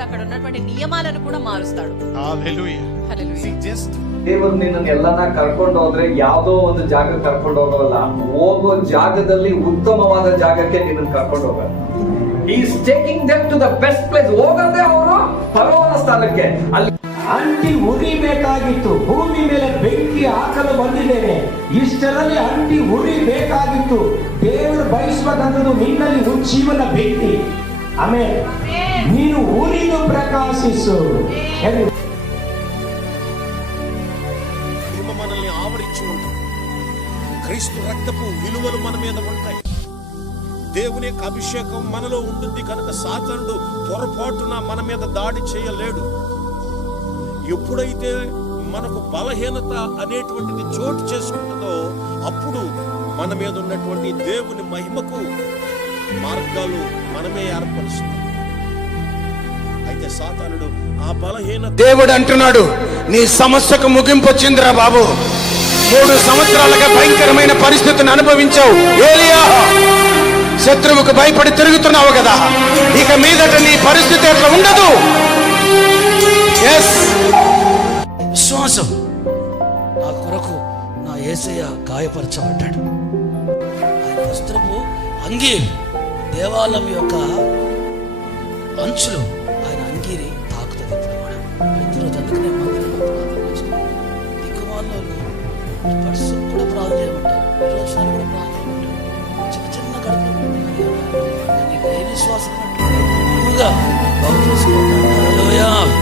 దేవుడు అక్కడ ఉన్నటువంటి నియమాలను కూడా మారుస్తాడు. Hallelujah. హల్లెలూయా. Just ದೇವರು ನಿನ್ನನ್ನು ಎಲ್ಲನ ಕರ್ಕೊಂಡು ಹೋದ್ರೆ ಯಾವುದೋ ಒಂದು ಜಾಗಕ್ಕೆ ಕರ್ಕೊಂಡು ಹೋಗೋಲ್ಲ, ಹೋಗೋ ಜಾಗದಲ್ಲಿ ಉತ್ತಮವಾದ ಜಾಗಕ್ಕೆ ನಿನ್ನನ್ನು ಕರ್ಕೊಂಡು ಹೋಗಲ್ಲ. He is taking them to the best place. ಹೋಗದೆ ಅವರು ಪರವಾದ ಸ್ಥಾನಕ್ಕೆ. ಅಲ್ಲಿ ಅಂಟಿ ಉರಿಬೇಕಾಗಿತ್ತು, ಭೂಮಿ ಮೇಲೆ ಬೆಂಕಿ ಹಾಕಲು ಬಂದಿದ್ದೇನೆ. ಇಷ್ಟರಲ್ಲಿ ಅಂಟಿ ಉರಿಬೇಕಾಗಿತ್ತು. ದೇವರು ಬಯಸುವಂತದ್ದು ನಿನ್ನಲ್ಲಿ ಉಜ್ಜೀವನ ಬೆಂಕಿ. ಆಮೇಲೆ ನೀನು ಉರಿದು ಪ್ರಕಾಶಿಸು. మనల్ని ఆవరించి ఉంటాం. క్రీస్తు రక్తపు విలువలు మన మీద ఉంటాయి. దేవుని యొక్క అభిషేకం మనలో ఉంటుంది కనుక సాతానుడు పొరపాటున మన మీద దాడి చేయలేడు. ఎప్పుడైతే మనకు బలహీనత అనేటువంటిది చోటు చేసుకుంటుందో అప్పుడు మన మీద ఉన్నటువంటి దేవుని మహిమకు మార్గాలు మనమే ఏర్పరుస్తాం. అయితే సాతానుడు ఆ బలహీనత దేవుడు అంటున్నాడు, నీ సమస్యకు ముగింపు వచ్చిందిరా బాబు. 3 సంవత్సరాలుగా భయంకరమైన పరిస్థితిని అనుభవించావు. ఏలియా, శత్రువుకు భయపడి తిరుగుతున్నావు కదా, ఇక మీదట నీ పరిస్థితి అట్లా ఉండదు. విశ్వాసం, నా కొరకు నా యేసయ్య గాయపరచబడ్డాడు. ఆయన వస్త్రపు అంగీ, దేవాలయం యొక్క అంచులు ఆయన అంగీని తాకుతుంది. ఇప్పుడు కూడా ప్రతిరోజు అందుకనే మందిరంలో ప్రార్థన చేస్తాను. దిక్కుమాల్లో పర్సు కూడా ప్రార్థన చేయమంటారు, ఈరోజు కూడా ప్రార్థన చేయమంటారు. చిన్న చిన్న గడుపులు నీకు ఏ విశ్వాసం బాగు చేసుకుంటాను.